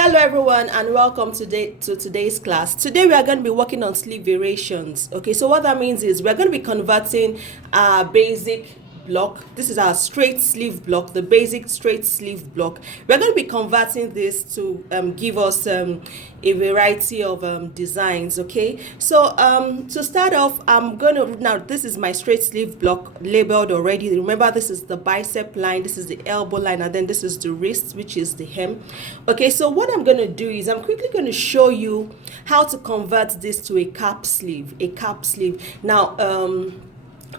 Hello everyone and welcome to today's class. Today we are going to be working on sleeve variations. Okay, so what that means is we're going to be converting our basic block. This is our straight sleeve block, the basic straight sleeve block. We're going to be converting this to give us a variety of designs. Okay, so to start off, I'm going to, now this is my straight sleeve block labeled already. Remember, this is the bicep line, this is the elbow line, and then this is the wrist, which is the hem. Okay, so what I'm going to do is I'm quickly going to show you how to convert this to a cap sleeve. Now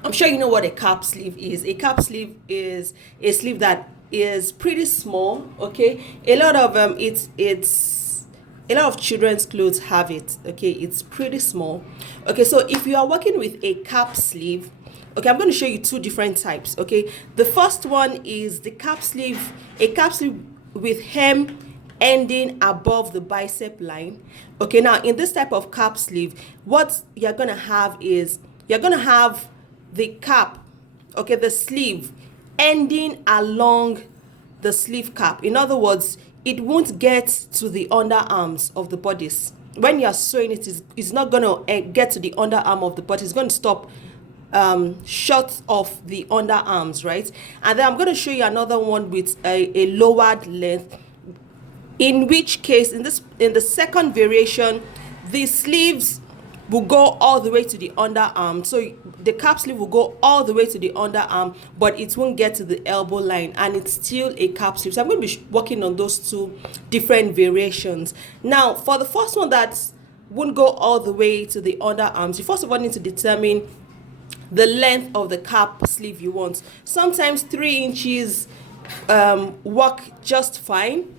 I'm sure you know what a cap sleeve is. A cap sleeve is a sleeve that is pretty small. Okay, a lot of a lot of children's clothes have it. Okay, it's pretty small. Okay, so if you are working with a cap sleeve, okay, I'm going to show you two different types. Okay, the first one is the cap sleeve, a cap sleeve with hem ending above the bicep line. Okay, now in this type of cap sleeve, what you're going to have is you're going to have the cap, okay, the sleeve ending along the sleeve cap. In other words, it won't get to the underarms of the bodice. When you're sewing it, it's not going to get to the underarm of the body. It's going to stop short of the underarms, right? And then I'm going to show you another one with a lowered length, in which case in the second variation, the sleeves will go all the way to the underarm. So the cap sleeve will go all the way to the underarm, but it won't get to the elbow line, and it's still a cap sleeve. So I'm going to be working on those two different variations. Now, for the first one that won't go all the way to the underarms, you first of all need to determine the length of the cap sleeve you want. Sometimes 3 inches work just fine.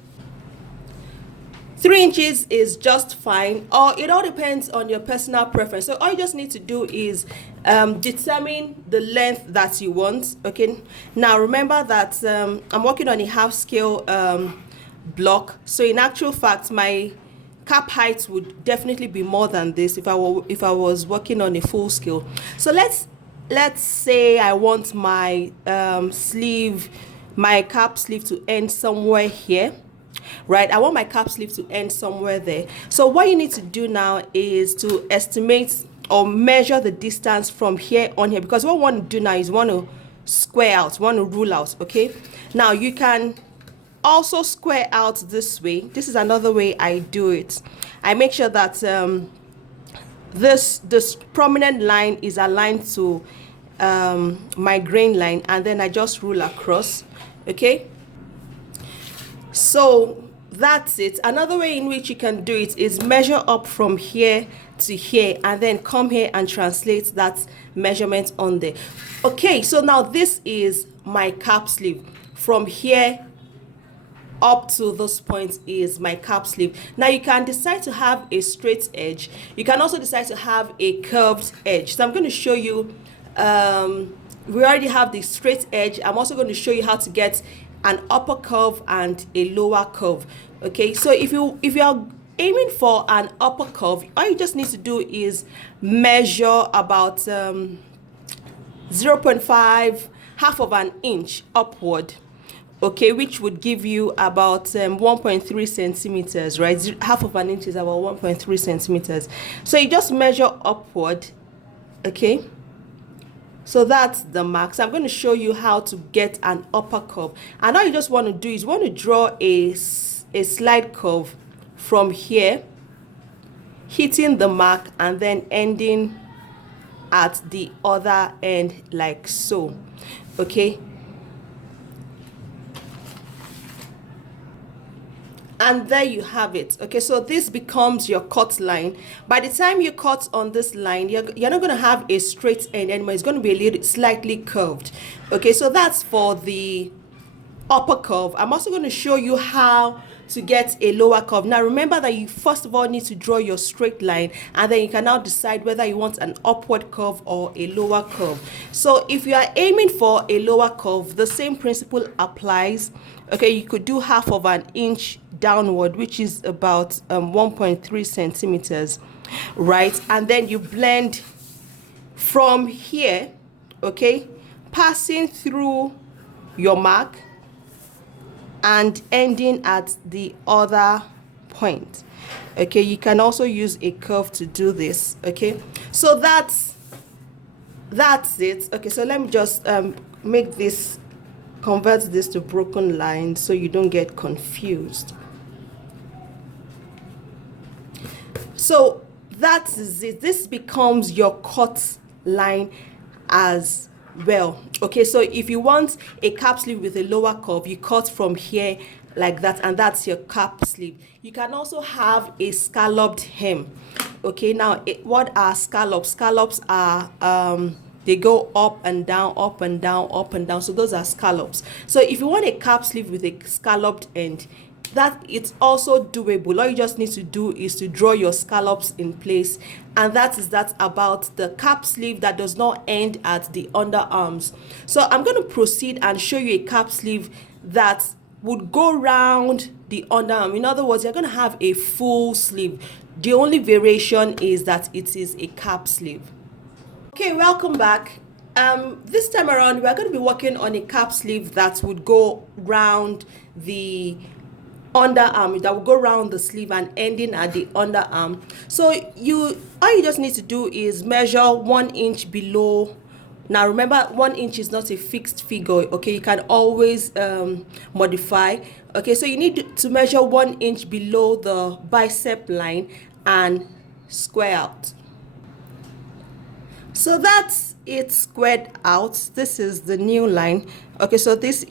3 inches is just fine, or it all depends on your personal preference. So all you just need to do is determine the length that you want. Okay, now remember that I'm working on a half scale block, so in actual fact my cap height would definitely be more than this if I was working on a full scale. So let's say I want my my cap sleeve to end somewhere here. Right, I want my cap sleeve to end somewhere there. So what you need to do now is to estimate or measure the distance from here on here, because what we want to do now is want to square out, want to rule out. Okay, now you can also square out this way. This is another way I do it. I make sure that this prominent line is aligned to my grain line, and then I just rule across. Okay, so that's it. Another way in which you can do it is measure up from here to here, and then come here and translate that measurement on there. Okay, so now this is my cap sleeve. From here up to this point is my cap sleeve. Now you can decide to have a straight edge. You can also decide to have a curved edge. So I'm going to show you, we already have the straight edge. I'm also going to show you how to get an upper curve and a lower curve. Okay, so if you are aiming for an upper curve, all you just need to do is measure about 0.5, half of an inch upward. Okay, which would give you about 1.3 centimeters, right? Half of an inch is about 1.3 centimeters. So you just measure upward. Okay, so that's the mark. So I'm going to show you how to get an upper curve, and all you just want to do is want to draw a slide curve from here, hitting the mark and then ending at the other end like so. Okay, and there you have it. Okay, so this becomes your cut line. By the time you cut on this line, you're not going to have a straight end anymore. It's going to be a little slightly curved. Okay, so that's for the upper curve. I'm also going to show you how to get a lower curve. Now remember that you first of all need to draw your straight line, and then you can now decide whether you want an upward curve or a lower curve. So if you are aiming for a lower curve, the same principle applies. Okay, you could do half of an inch downward, which is about 1.3 centimeters, right? And then you blend from here, okay, passing through your mark and ending at the other point. Okay, you can also use a curve to do this. Okay, so that's it. Okay, so let me just make this, convert this to broken lines so you don't get confused. So that is it. This becomes your cut line as well. Okay, so if you want a cap sleeve with a lower curve, you cut from here like that, and that's your cap sleeve. You can also have a scalloped hem. Okay, now what are scallops? Scallops are they go up and down, up and down, up and down. So those are scallops. So if you want a cap sleeve with a scalloped end, that it's also doable. All you just need to do is to draw your scallops in place, and that about the cap sleeve that does not end at the underarms. So I'm going to proceed and show you a cap sleeve that would go round the underarm. In other words, you're going to have a full sleeve. The only variation is that it is a cap sleeve. Okay, welcome back. This time around, we are going to be working on a cap sleeve that would go round the underarm, that will go around the sleeve and ending at the underarm. So all you just need to do is measure 1 inch below. Now remember, 1 inch is not a fixed figure. Okay, you can always modify. Okay, so you need to measure 1 inch below the bicep line and square out. So that's it squared out. This is the new line. Okay, so this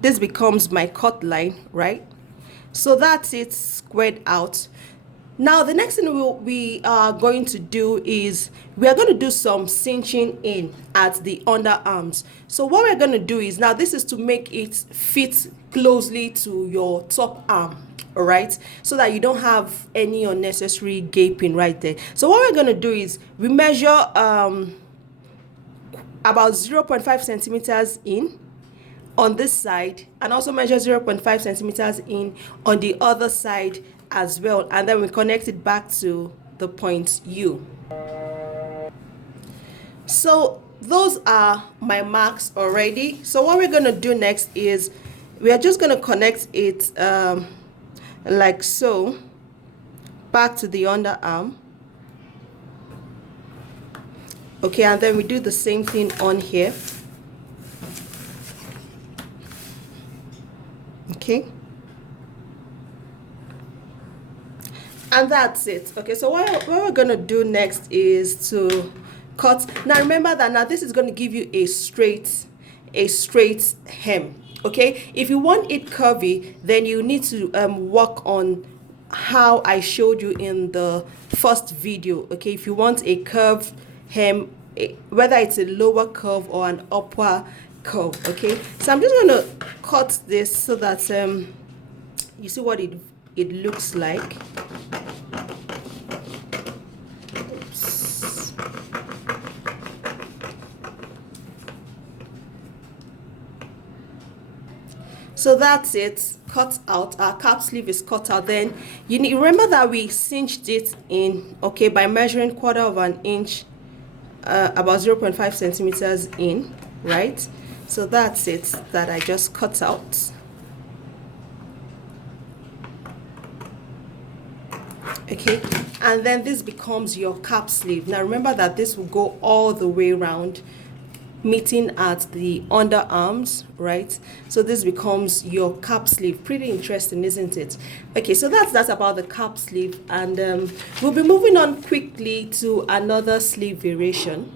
becomes my cut line, right? So that's it squared out. Now the next thing we are going to do is we are going to do some cinching in at the underarms. So what we're going to do is, now this is to make it fit closely to your top arm, all right, so that you don't have any unnecessary gaping right there. So what we're going to do is we measure about 0.5 centimeters in on this side, and also measure 0.5 centimeters in on the other side as well, and then we connect it back to the point U. So those are my marks already. So what we're going to do next is we are just going to connect it like so back to the underarm. Okay, and then we do the same thing on here. Okay, and that's it. Okay, so what we're gonna do next is to cut. Now remember that now this is going to give you a straight hem. Okay, if you want it curvy, then you need to work on how I showed you in the first video. Okay, if you want a curved hem, whether it's a lower curve or an upper curve. Okay, so I'm just going to cut this so that you see what it looks like. Oops. So that's it, cut out. Our cap sleeve is cut out. Then you need remember that we cinched it in, okay, by measuring 1/4 inch, about 0.5 centimeters in, right? So that's it that I just cut out. Okay, and then this becomes your cap sleeve. Now remember that this will go all the way around, meeting at the underarms, right? So this becomes your cap sleeve. Pretty interesting, isn't it? Okay, so that's about the cap sleeve, and we'll be moving on quickly to another sleeve variation.